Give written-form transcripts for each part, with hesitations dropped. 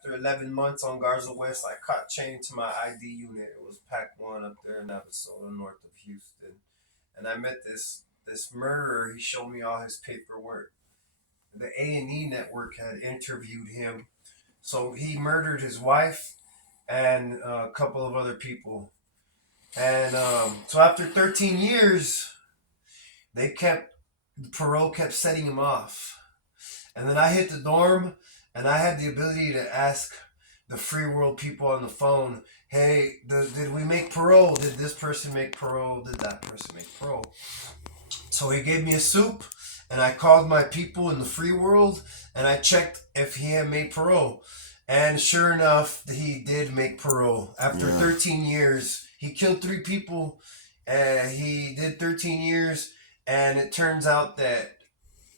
after 11 months on Garza West, I caught chained to my ID unit. It was Pac 1 up there in Navasota, north of Houston. And I met this murderer. He showed me all his paperwork. The A&E network had interviewed him. So he murdered his wife and a couple of other people. And so after 13 years, parole kept setting him off. And then I hit the dorm, and I had the ability to ask the free world people on the phone, hey, did we make parole? Did this person make parole? Did that person make parole? So he gave me a soup, and I called my people in the free world, and I checked if he had made parole. And sure enough, he did make parole. After 13 years, he killed 3 people, and he did 13 years, and it turns out that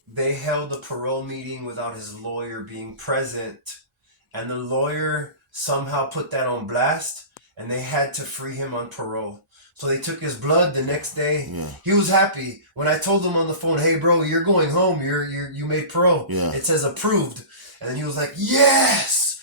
they held a parole meeting without his lawyer being present, and the lawyer somehow put that on blast, and they had to free him on parole. So they took his blood the next day. Yeah. He was happy when I told him on the phone, "Hey, bro, you're going home. You made parole. Yeah. It says approved." And then he was like, "Yes!"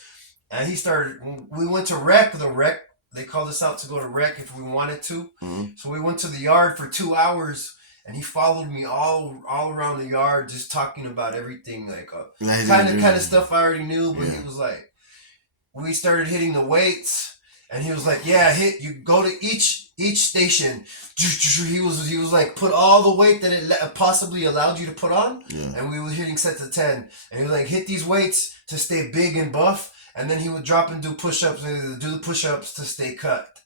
And he started. We went to rec. The rec. They called us out to go to rec if we wanted to. Mm-hmm. So we went to the yard for 2 hours. And he followed me all around the yard, just talking about everything, like kind of stuff I already knew. But he was like, we started hitting the weights, and he was like, "Yeah, you go to each station." He was like, put all the weight that it possibly allowed you to put on, and we were hitting sets of 10. And he was like, hit these weights to stay big and buff, and then he would drop and do push-ups, and do the push-ups to stay cut.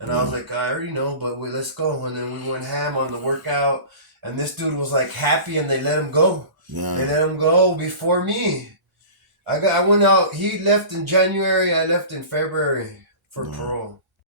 And I was like, I already know, but let's go. And then we went ham on the workout. And this dude was like happy, and they let him go. Yeah. They let him go before me. I went out. He left in January. I left in February for parole.